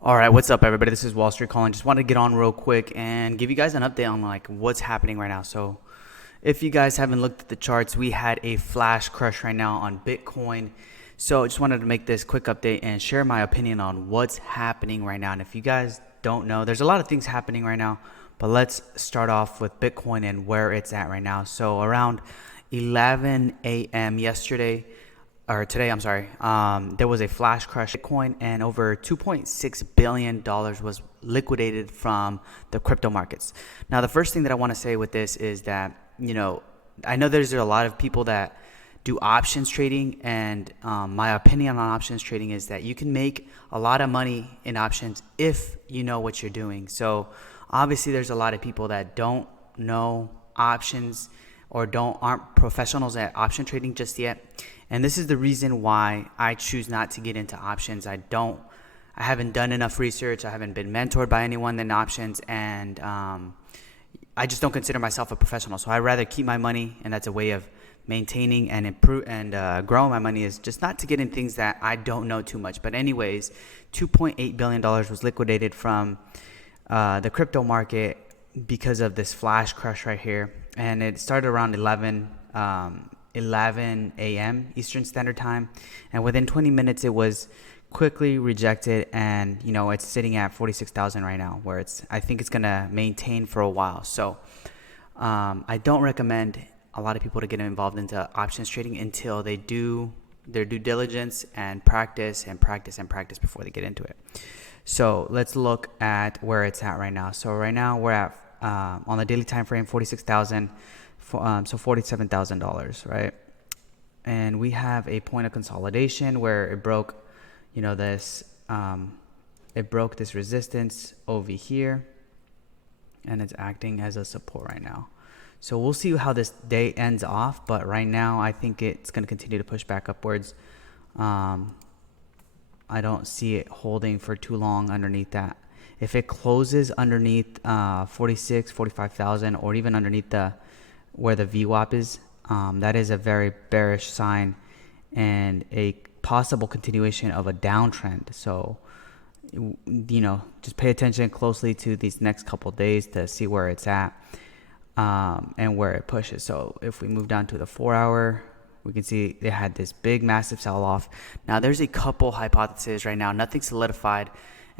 All right, what's up, everybody? This is Wall Street Colin. Just wanted to get on real quick and give you guys an update on what's happening right now. So, if you guys haven't looked at the charts, we had a flash crush right now on Bitcoin. So, just wanted to make this quick update and share my opinion on what's happening right now. And if you guys don't know, there's a lot of things happening right now, but let's start off with Bitcoin and where it's at right now. So, around 11 a.m. yesterday, or today, I'm sorry, there was a flash crash in Bitcoin and over $2.6 billion was liquidated from the crypto markets. Now, the first thing that I want to say with this is that, I know there's a lot of people that do options trading, and my opinion on options trading is that you can make a lot of money in options if you know what you're doing. So obviously there's a lot of people that don't know options or aren't professionals at option trading just yet. And this is the reason why I choose not to get into options. I haven't done enough research. I haven't been mentored by anyone in options, and I just don't consider myself a professional. So I'd rather keep my money, and that's a way of maintaining and improve and growing my money, is just not to get in things that I don't know too much. But anyways, $2.8 billion was liquidated from the crypto market because of this flash crash right here. And it started around 11 a.m. Eastern Standard Time, and within 20 minutes it was quickly rejected, and it's sitting at 46,000 right now, where I think it's gonna maintain for a while. So I don't recommend a lot of people to get involved into options trading until they do their due diligence and practice before they get into it. So let's look at where it's at right now. So right now we're at on the daily time frame 46,000. So $47,000, right? And we have a point of consolidation where it broke, it broke this resistance over here, and it's acting as a support right now. So we'll see how this day ends off, but right now I think it's going to continue to push back upwards. I don't see it holding for too long underneath that. If it closes underneath 45,000, or even underneath where the VWAP is, that is a very bearish sign and a possible continuation of a downtrend. So, just pay attention closely to these next couple of days to see where it's at and where it pushes. So if we move down to the 4-hour, we can see they had this big, massive sell-off. Now, there's a couple hypotheses right now, nothing solidified.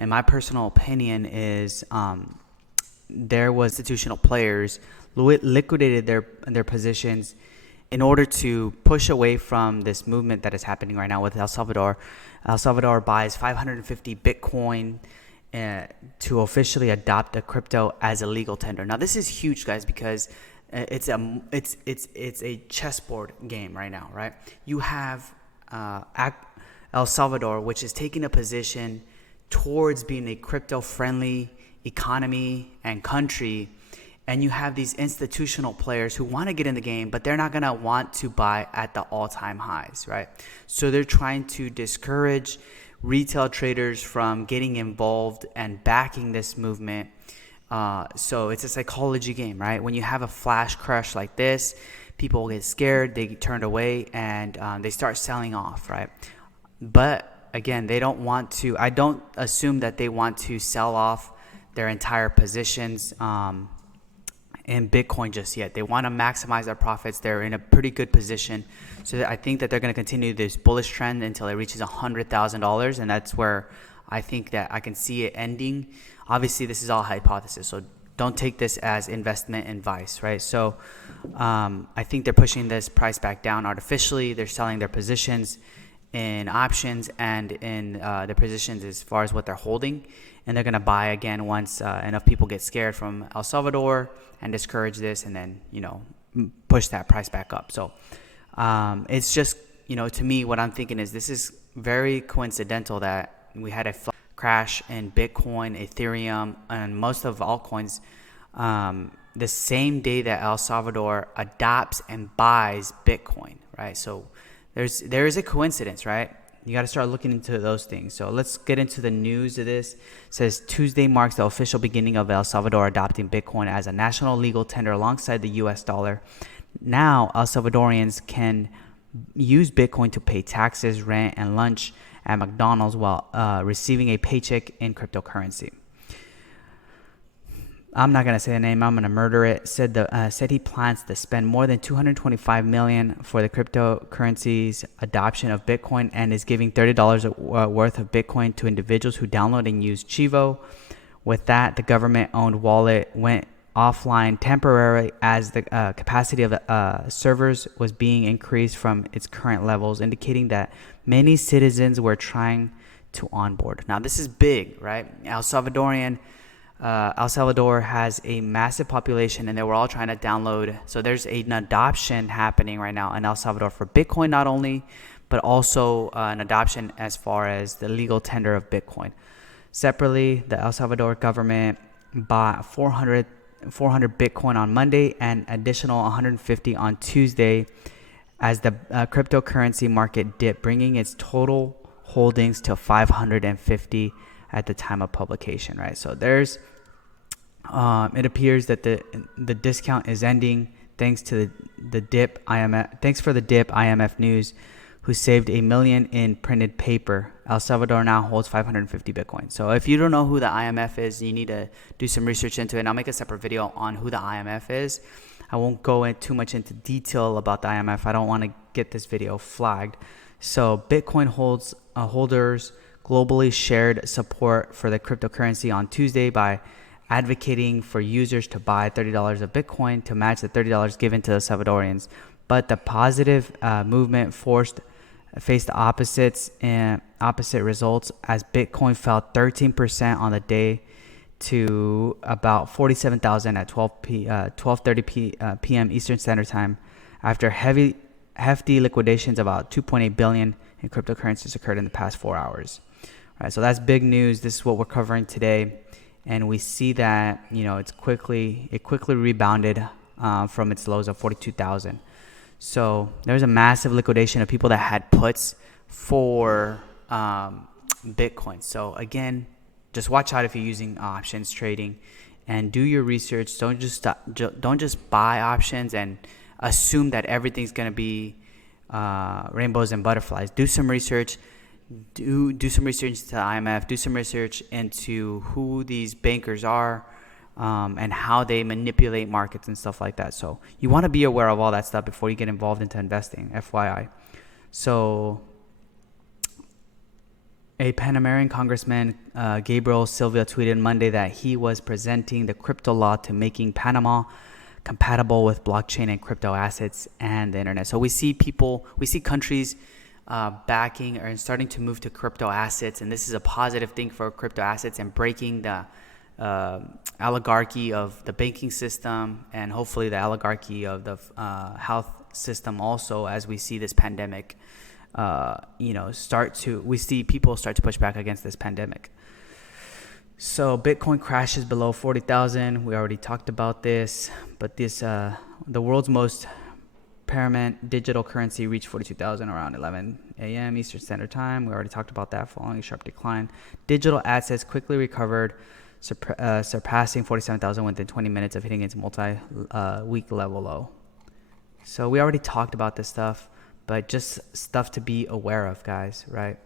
And my personal opinion is there was institutional players liquidated their positions in order to push away from this movement that is happening right now with El Salvador. El Salvador buys 550 Bitcoin to officially adopt the crypto as a legal tender. Now, this is huge, guys, because it's a chessboard game right now, right? You have El Salvador, which is taking a position towards being a crypto-friendly economy and country, and you have these institutional players who want to get in the game, but they're not going to want to buy at the all-time highs, right? So they're trying to discourage retail traders from getting involved and backing this movement. So it's a psychology game, right? When you have a flash crash like this, people get scared, they get turned away, and they start selling off, right? But again, they don't want to. I don't assume that they want to sell off their entire positions in Bitcoin just yet. They want to maximize their profits. They're in a pretty good position. So I think that they're going to continue this bullish trend until it reaches $100,000. And that's where I think that I can see it ending. Obviously, this is all hypothesis, so don't take this as investment advice, right? So I think they're pushing this price back down artificially. They're selling their positions in options and in their positions as far as what they're holding, and they're going to buy again once enough people get scared from El Salvador and discourage this, and then push that price back up. So it's just to me, what I'm thinking is this is very coincidental that we had a crash in Bitcoin, Ethereum, and most of altcoins the same day that El Salvador adopts and buys Bitcoin, right? So there is a coincidence, right? You got to start looking into those things. So let's get into the news of this. It says Tuesday marks the official beginning of El Salvador adopting Bitcoin as a national legal tender alongside the US dollar. Now, El Salvadorians can use Bitcoin to pay taxes, rent, and lunch at McDonald's while receiving a paycheck in cryptocurrency. I'm not gonna say the name. I'm gonna murder it. Said he plans to spend more than $225 million for the cryptocurrency's adoption of Bitcoin, and is giving $30 worth of Bitcoin to individuals who download and use Chivo. With that, the government-owned wallet went offline temporarily as the capacity of the servers was being increased from its current levels, indicating that many citizens were trying to onboard. Now, this is big, right? El Salvador has a massive population, and they were all trying to download. So there's an adoption happening right now in El Salvador for Bitcoin, not only, but also an adoption as far as the legal tender of Bitcoin. Separately, the El Salvador government bought 400 Bitcoin on Monday and additional 150 on Tuesday as the cryptocurrency market dipped, bringing its total holdings to 550 at the time of publication, right? So there's it appears that the discount is ending thanks to the dip. Thanks for the dip, IMF News, who saved $1 million in printed paper. El Salvador now holds 550 Bitcoin. So if you don't know who the IMF is, you need to do some research into it. And I'll make a separate video on who the IMF is. I won't go in too much into detail about the IMF. I don't want to get this video flagged. So Bitcoin holders globally shared support for the cryptocurrency on Tuesday by advocating for users to buy $30 of Bitcoin to match the $30 given to the Salvadorians. But the positive movement faced opposite results as Bitcoin fell 13% on the day to about 47,000 at 12:30 p.m. Eastern Standard Time after hefty liquidations of about 2.8 billion in cryptocurrencies occurred in the past 4 hours. All right, so that's big news. This is what we're covering today, and we see that it quickly rebounded from its lows of 42,000. So there's a massive liquidation of people that had puts for Bitcoin. So again, just watch out if you're using options trading, and do your research. Don't just buy options and assume that everything's gonna be rainbows and butterflies. Do some research. Do some research into the IMF. Do some research into who these bankers are. And how they manipulate markets and stuff like that. So you want to be aware of all that stuff before you get involved into investing, FYI. So a Panamanian congressman, Gabriel Silva, tweeted Monday that he was presenting the crypto law to making Panama compatible with blockchain and crypto assets and the internet. So we see countries backing or starting to move to crypto assets, and this is a positive thing for crypto assets and breaking the oligarchy of the banking system, and hopefully the oligarchy of the health system also, as we see this pandemic we see people start to push back against this pandemic. So Bitcoin crashes below 40,000. We already talked about this, but the world's most paramount digital currency reached 42,000 around 11 a.m. Eastern Standard Time. We already talked about that, following a sharp decline. Digital assets quickly recovered, surpassing 47,000 within 20 minutes of hitting its multi-week level low. So we already talked about this stuff, but just stuff to be aware of, guys, right?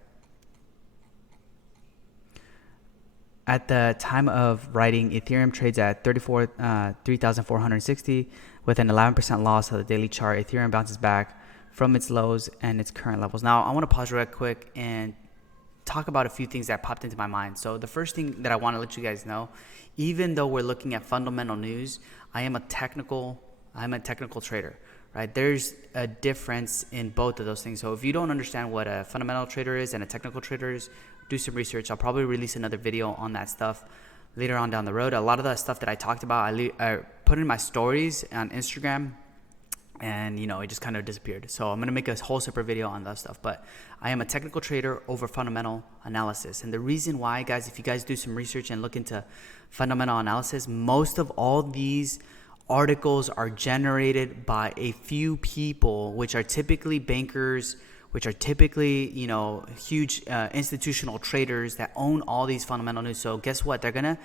At the time of writing, Ethereum trades at 3,460 with an 11% loss of the daily chart. Ethereum bounces back from its lows and its current levels. Now, I want to pause real quick and talk about a few things that popped into my mind. So the first thing that I want to let you guys know, even though we're looking at fundamental news, I'm a technical trader, right? There's a difference in both of those things. So if you don't understand what a fundamental trader is and a technical trader is, do some research. I'll probably release another video on that stuff later on down the road. A lot of the stuff that I talked about, I put in my stories on Instagram, and it just kind of disappeared. So I'm going to make a whole separate video on that stuff. But I am a technical trader over fundamental analysis. And the reason why, guys, if you guys do some research and look into fundamental analysis, most of all these articles are generated by a few people, which are typically bankers, which are typically, huge institutional traders that own all these fundamental news. So guess what? They're going to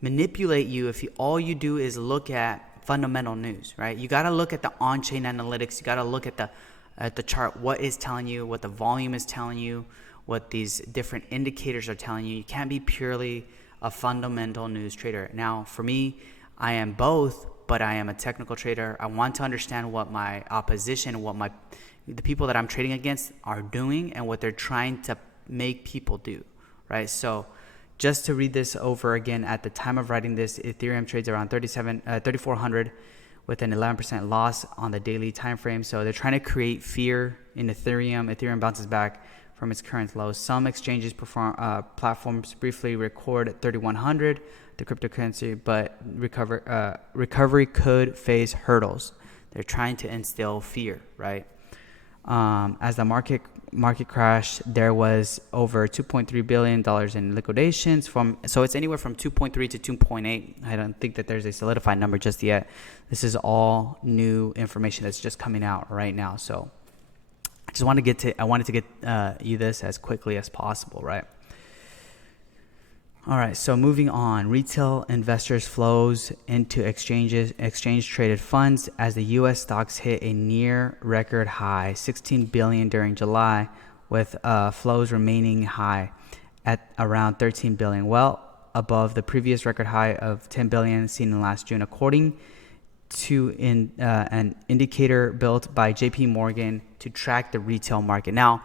manipulate you if all you do is look at fundamental news, right? You got to look at the on-chain analytics. You got to look at the chart, what is telling you, what the volume is telling you, what these different indicators are telling you. You can't be purely a fundamental news trader. Now, for me, I am both, but I am a technical trader. I want to understand what my opposition, the people that I'm trading against are doing and what they're trying to make people do, right? So just to read this over again, at the time of writing this, Ethereum trades around 3,400 with an 11% loss on the daily time frame. So they're trying to create fear in Ethereum. Ethereum bounces back from its current lows. Some exchanges platforms briefly record at 3,100, the cryptocurrency, but recovery could face hurdles. They're trying to instill fear, right? As the market crashed, there was over $2.3 billion in liquidations so it's anywhere from 2.3 to 2.8. I don't think that there's a solidified number just yet. This is all new information that's just coming out right now. So I wanted to get you this as quickly as possible, right? All right, so moving on, retail investors flows into exchange traded funds as the U.S. stocks hit a near record high, 16 billion during July, with flows remaining high at around 13 billion, well above the previous record high of 10 billion seen in last June, according to an indicator built by JP Morgan to track the retail market. Now,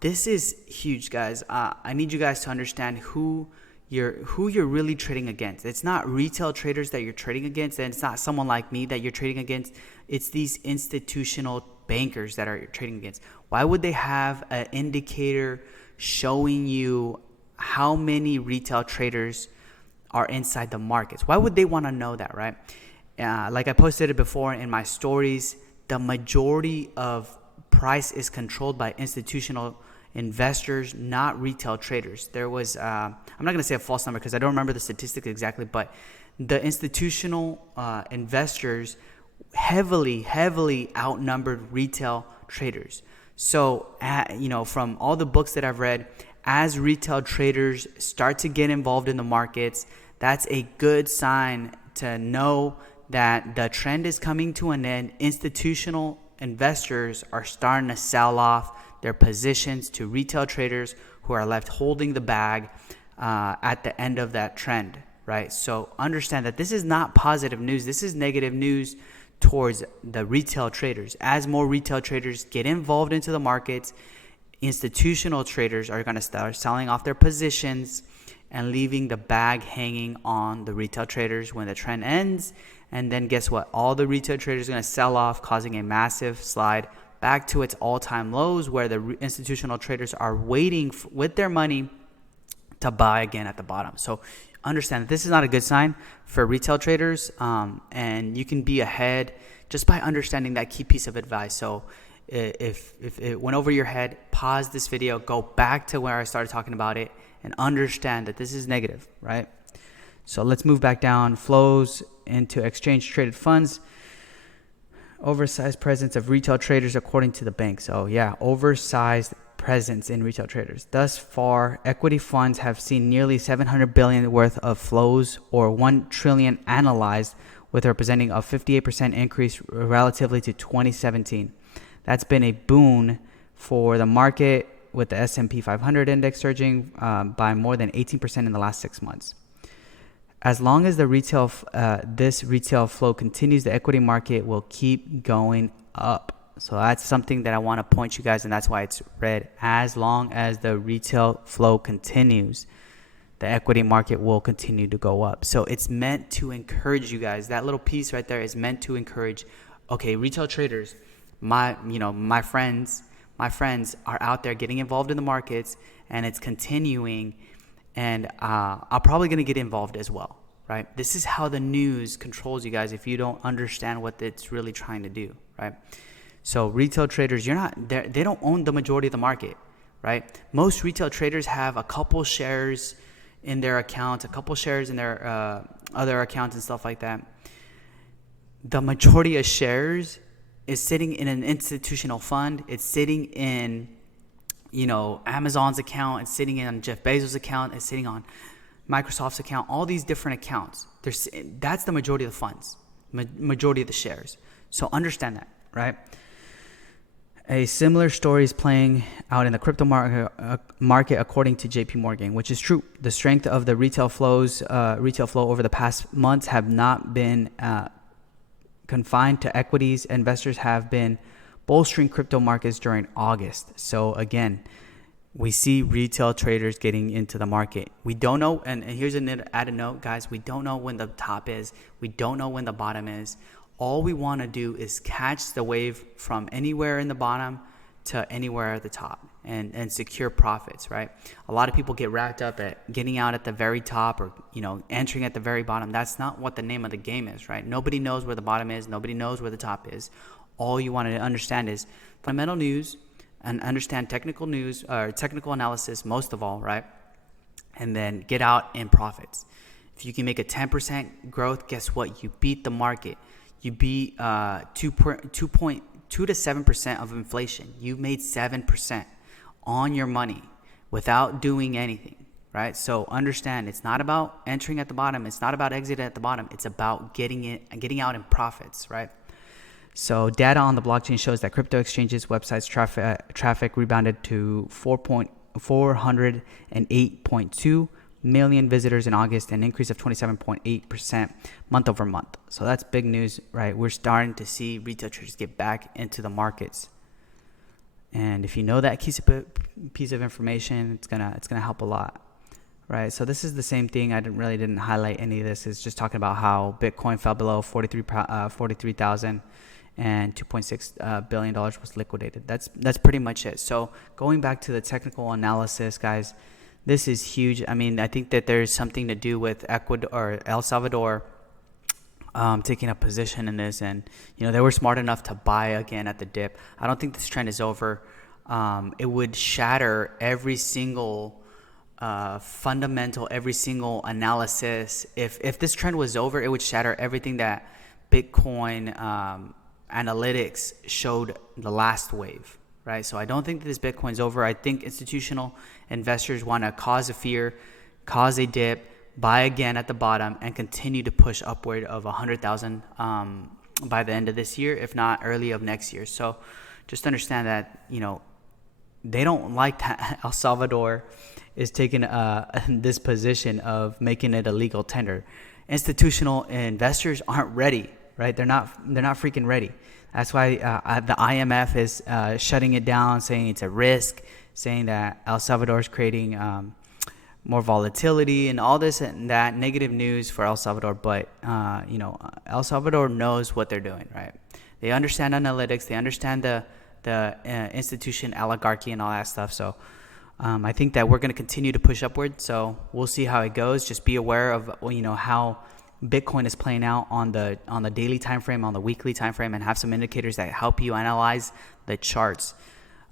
this is huge, guys. I need you guys to understand who you're really trading against. It's not retail traders that you're trading against, and it's not someone like me that you're trading against. It's these institutional bankers that are trading against. Why would they have an indicator showing you how many retail traders are inside the markets? Why would they want to know that, right? Like I posted it before in my stories, the majority of price is controlled by institutional investors, not retail traders. There was, I'm not going to say a false number because I don't remember the statistics exactly, but the institutional investors heavily outnumbered retail traders. So, from all the books that I've read, as retail traders start to get involved in the markets, that's a good sign to know that the trend is coming to an end. Institutional investors are starting to sell off their positions to retail traders who are left holding the bag at the end of that trend, right? So understand that this is not positive news. This is negative news towards the retail traders. As more retail traders get involved into the markets, institutional traders are going to start selling off their positions and leaving the bag hanging on the retail traders when the trend ends. And then guess what? All the retail traders are going to sell off, causing a massive slide back to its all-time lows, where the institutional traders are waiting with their money to buy again at the bottom. So understand that this is not a good sign for retail traders, and you can be ahead just by understanding that key piece of advice. So if it went over your head, pause this video, go back to where I started talking about it, and understand that this is negative, right? So let's move back down. Flows into exchange traded funds. Oversized presence of retail traders according to the bank. So yeah, oversized presence in retail traders. Thus far, equity funds have seen nearly 700 billion worth of flows, or 1 trillion analyzed, with representing a 58% increase relatively to 2017. That's been a boon for the market, with the S&P 500 index surging by more than 18% in the last 6 months. As long as this retail flow continues, the equity market will keep going up. So that's something that I want to point you guys, and that's why it's red. As long as the retail flow continues, the equity market will continue to go up. So it's meant to encourage you guys. That little piece right there is meant to encourage, okay, retail traders, my friends are out there getting involved in the markets, and it's continuing. And I'm probably going to get involved as well, right? This is how the news controls you guys if you don't understand what it's really trying to do, right? So retail traders, they don't own the majority of the market, right? Most retail traders have a couple shares in their accounts, a couple shares in their other accounts and stuff like that. The majority of shares is sitting in an institutional fund. It's sitting in Amazon's account, it's sitting on Jeff Bezos' account, it's sitting on Microsoft's account, all these different accounts. That's the majority of the funds, majority of the shares. So understand that, right? A similar story is playing out in the crypto market according to JP Morgan, which is true. The strength of the retail flow over the past months have not been confined to equities. Investors have been bolstering crypto markets during August. So again, we see retail traders getting into the market. We don't know, and here's an added note, guys. We don't know when the top is. We don't know when the bottom is. All we want to do is catch the wave from anywhere in the bottom to anywhere at the top and secure profits, right? A lot of people get wrapped up at getting out at the very top or, entering at the very bottom. That's not what the name of the game is, right? Nobody knows where the bottom is. Nobody knows where the top is. All you want to understand is fundamental news and understand technical news or technical analysis most of all, right? And then get out in profits. If you can make a 10% growth, guess what? You beat the market. You beat 2.2 to 7% of inflation. You made 7% on your money without doing anything, right? So understand, it's not about entering at the bottom. It's not about exiting at the bottom. It's about getting out in profits, right? So data on the blockchain shows that crypto exchanges websites traffic rebounded to 408.2 million visitors in August, an increase of 27.8% month over month. So that's big news, right? We're starting to see retail traders get back into the markets. And if you know that piece of information, it's gonna help a lot, right? So this is the same thing. I didn't highlight any of this. It's just talking about how Bitcoin fell below 43,000 and $2.6 billion was liquidated. That's pretty much it. So going back to the technical analysis, guys, this is huge. I mean, I think that there's something to do with Ecuador or El Salvador taking a position in this, and they were smart enough to buy again at the dip. I don't think this trend is over. It would shatter every single fundamental, every single analysis. If this trend was over, it would shatter everything that Bitcoin analytics showed the last wave. Right, so I don't think that this Bitcoin's over. I think institutional investors want to cause a fear, cause a dip, buy again at the bottom, and continue to push upward of 100,000 by the end of this year, if not early of next year. So just understand that they don't like that El Salvador is taking this position of making it a legal tender. Institutional investors aren't ready, right? They're not freaking ready. That's why the IMF is shutting it down, saying it's a risk, saying that El Salvador is creating more volatility and all this and that negative news for El Salvador. But, El Salvador knows what they're doing, right? They understand analytics. They understand the institution oligarchy and all that stuff. So I think that we're going to continue to push upward. So we'll see how it goes. Just be aware of, how Bitcoin is playing out on the daily time frame, on the weekly time frame, and have some indicators that help you analyze the charts.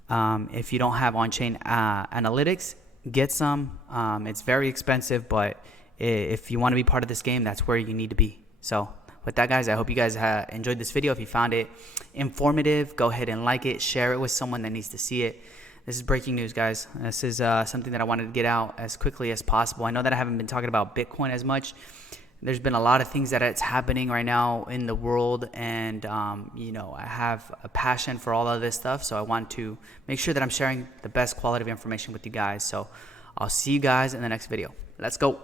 If you don't have on-chain analytics, get some. It's very expensive, but if you want to be part of this game, that's where you need to be. So with that, guys, I hope you guys enjoyed this video. If you found it informative, go ahead and like it, share it with someone that needs to see it. This is breaking news, guys. This is something that I wanted to get out as quickly as possible. I know that I haven't been talking about Bitcoin as much. There's been a lot of things that it's happening right now in the world, and I have a passion for all of this stuff, so I want to make sure that I'm sharing the best quality of information with you guys. So I'll see you guys in the next video. Let's go.